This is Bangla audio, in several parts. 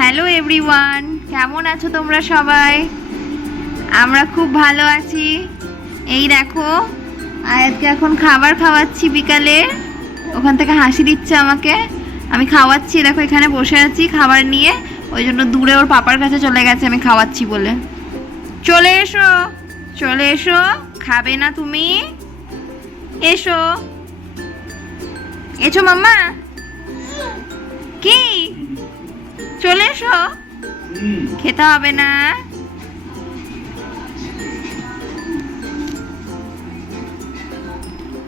হ্যালো এভরিওয়ান, কেমন আছো তোমরা সবাই? আমরা খুব ভালো আছি। এই দেখো, আয়াতকে এখন খাবার খাওয়াচ্ছি বিকালে। ওখান থেকে হাসি দিচ্ছে আমাকে, আমি খাওয়াচ্ছি। দেখো এখানে বসে আছি খাবার নিয়ে, ওই জন্য দূরে ওর পাপার কাছে চলে গেছে আমি খাওয়াচ্ছি বলে। চলে এসো, চলে এসো। খাবে না তুমি? এসো, এসো মাম্মা। কি? চলে এসো, খেতে হবে না?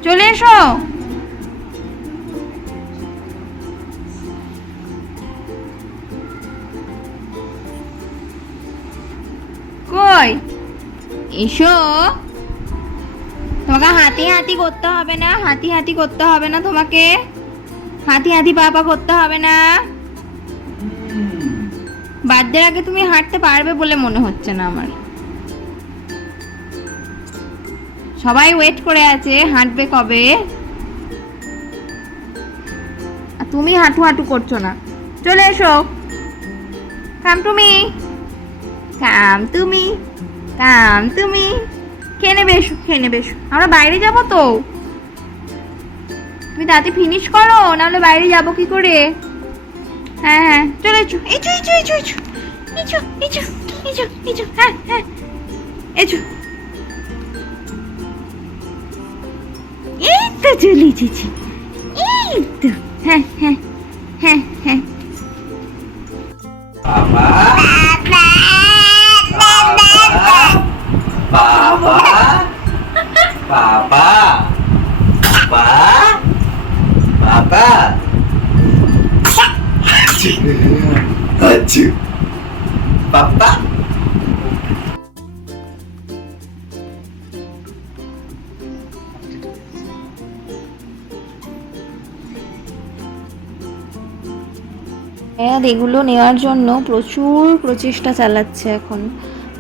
চলে এসো। কই? এসো। তোমাকে হাতি হাতি করতে হবে না, হাতি হাতি করতে হবে না তোমাকে, হাতি হাতি পাপা করতে হবে না। বার্থডের আগে তুমি হাঁটতে পারবে বলে মনে হচ্ছে না আমার। সবাই ওয়েট করে আছে, হাঁটবে কবে। আর তুমি হাঁটু হাঁটু করছো না। চলে এসো, কাম তুমি, কাম তুমি, কাম তুমি। খেয়ে নেবে, এসো, খেয়ে নেবে, এসো। আমরা বাইরে যাবো তো, তুমি তাড়াতাড়ি ফিনিশ করো, নাহলে বাইরে যাবো কি করে। হ্যাঁ হ্যাঁ, চলে এসো, এসো এসো এসো এসো এসো এসো এসো এসো। হ্যাঁ হ্যাঁ, এসো। এই তো চলে এসেছি, এই তো। হ্যাঁ হ্যাঁ হ্যাঁ হ্যাঁ। বাবা বাবা বাবা বাবা বাবা আচ্ছা বাবা। এগুলো নেওয়ার জন্য প্রচুর প্রচেষ্টা চালাচ্ছে এখন।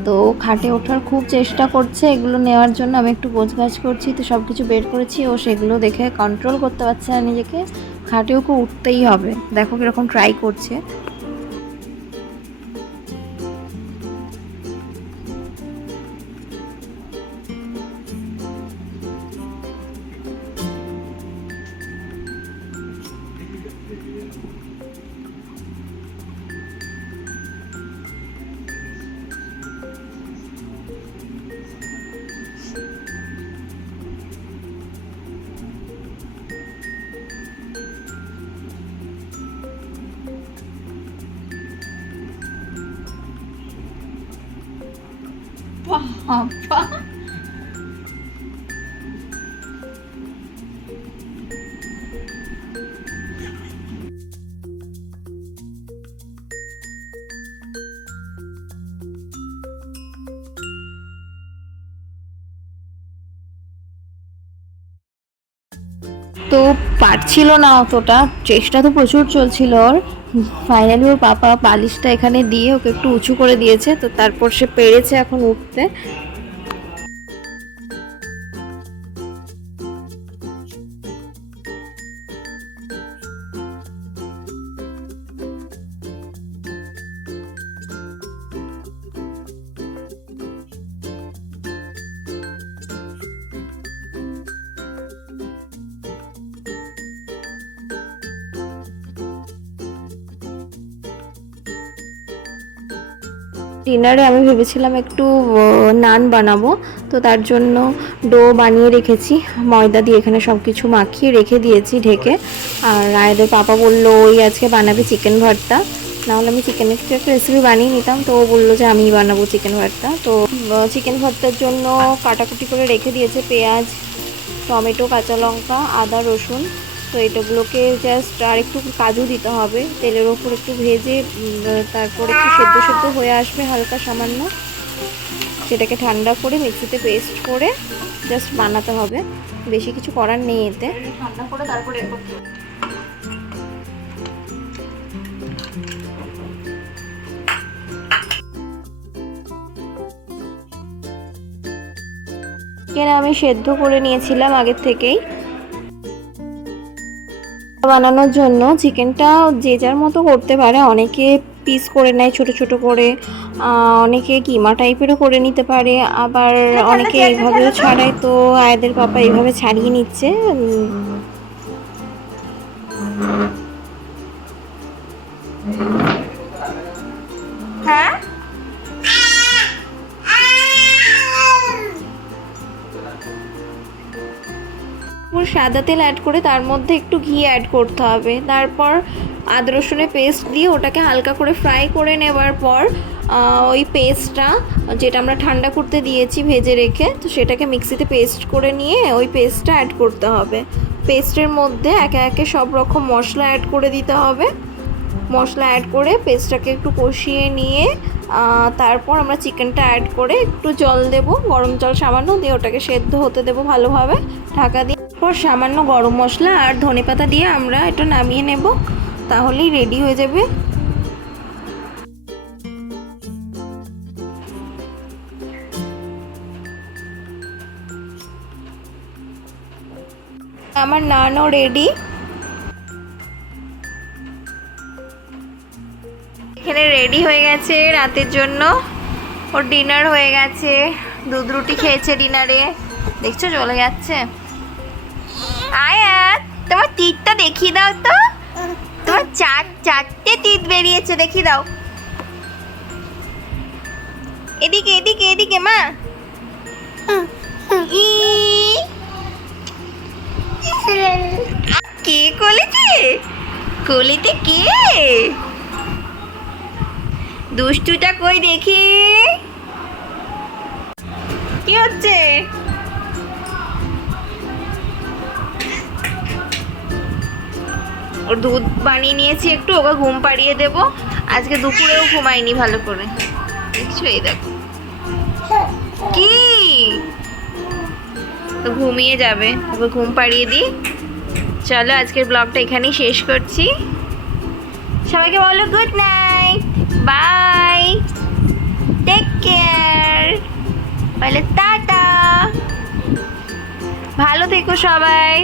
তো খাটে ওঠার খুব চেষ্টা করছে, এগুলো নেওয়ার জন্য আমি একটু গোছগাছ করছি, তো সব কিছু বের করেছি। ও সেগুলো দেখে কন্ট্রোল করতে পারছে না নিজেকে, খাটে ওকে উঠতেই হবে। দেখো কীরকম ট্রাই করছে। বাবা, তো পারছিল না অতটা, চেষ্টা তো প্রচুর চলছিল ওর। ফাইনালি ওর পাপা বালিশটা এখানে দিয়ে ওকে একটু উঁচু করে দিয়েছে, তো তারপর সে পেরেছে এখন উঠতে। ডিনারে আমি ভেবেছিলাম একটু নান বানাবো, তো তার জন্য ডো বানিয়ে রেখেছি, ময়দা দিয়ে এখানে সব কিছু মাখিয়ে রেখে দিয়েছি ঢেকে। আর রায়দের পাপা বললো ওই আজকে বানাবে চিকেন ভর্তা, নাহলে আমি চিকেনের একটা রেসিপি বানিয়ে নিতাম। তো ও বললো যে আমিই বানাবো চিকেন ভর্তা। তো চিকেন ভর্তার জন্য কাটাকুটি করে রেখে দিয়েছে পেঁয়াজ, টমেটো, কাঁচা লঙ্কা, আদা, রসুন। তো এটাগুলোকে জাস্ট আর একটু কাজু দিতে হবে তেলের ওপর একটু ভেজে, তারপর একটু সেদ্ধ সেদ্ধ হয়ে আসবে হালকা সামান্য, সেটাকে ঠান্ডা করে মিক্সিতে পেস্ট করে জাস্ট বানাতে হবে। বেশি কিছু করার নেই এতে, ঠান্ডা করে তারপরে করতে হবে। চিকেন আমি সেদ্ধ করে নিয়েছিলাম আগের থেকেই। বানানোর জন্য চিকেনটা যে যার মতো করতে পারে, অনেকে পিস করে নেয় ছোট ছোট করে, অনেকে কিমা টাইপেরও করে নিতে পারে, আবার অনেকে এইভাবেও ছাড়ায়। তো আয়াদের পাপা এইভাবে ছাড়িয়ে নিচ্ছে। হ্যাঁ, সাদা তেল অ্যাড করে তার মধ্যে একটু ঘি অ্যাড করতে হবে। তারপর আদা রসুনের পেস্ট দিয়ে ওটাকে হালকা করে ফ্রাই করে নেওয়ার পর ওই পেস্টটা, যেটা আমরা ঠান্ডা করতে দিয়েছি ভেজে রেখে, তো সেটাকে মিক্সিতে পেস্ট করে নিয়ে ওই পেস্টটা অ্যাড করতে হবে। পেস্টের মধ্যে একে একে সব রকম মশলা অ্যাড করে দিতে হবে। মশলা অ্যাড করে পেস্টটাকে একটু কষিয়ে নিয়ে তারপর আমরা চিকেনটা অ্যাড করে একটু জল দেব, গরম জল সামান্য দিয়ে ওটাকে সেদ্ধ হতে দেবো ভালোভাবে ঢাকা দিয়ে। তারপর সামান্য গরম মশলা আর ধনেপাতা দিয়ে আমরা এটা নামিয়ে নেব, তাহলেই রেডি হয়ে যাবে। আমার নানও রেডি। এখানে রেডি হয়ে গেছে রাতের জন্য, ওর ডিনার হয়ে গেছে, দুধ রুটি খেয়েছে ডিনারে, দেখছো চলে যাচ্ছে। আয়াত, তোমার তীরটা দেখিয়ে দাও তো, তোমার চারটে তীর বেরিয়েছে, দেখিয়ে দাও। এদিকে এদিকে এদিকে মা। কে কোলেতে? কোলেতে কে? দুষ্টুটা কই দেখি, কি হচ্ছে? ওর দুধ বানিয়ে নিয়েছি একটু, ওকে ঘুম পাড়িয়ে দেব। আজকে দুপুরেও ঘুমায়নি ভালো করে, দেখছো? এই দেখো কি, তো ঘুমিয়ে যাবে, ওকে ঘুম পাড়িয়ে দিই। চলো আজকের ব্লগটা এখানেই শেষ করছি। সবাইকে বলো good night, bye, take care, বলে টাটা, ভালো থেকো সবাই।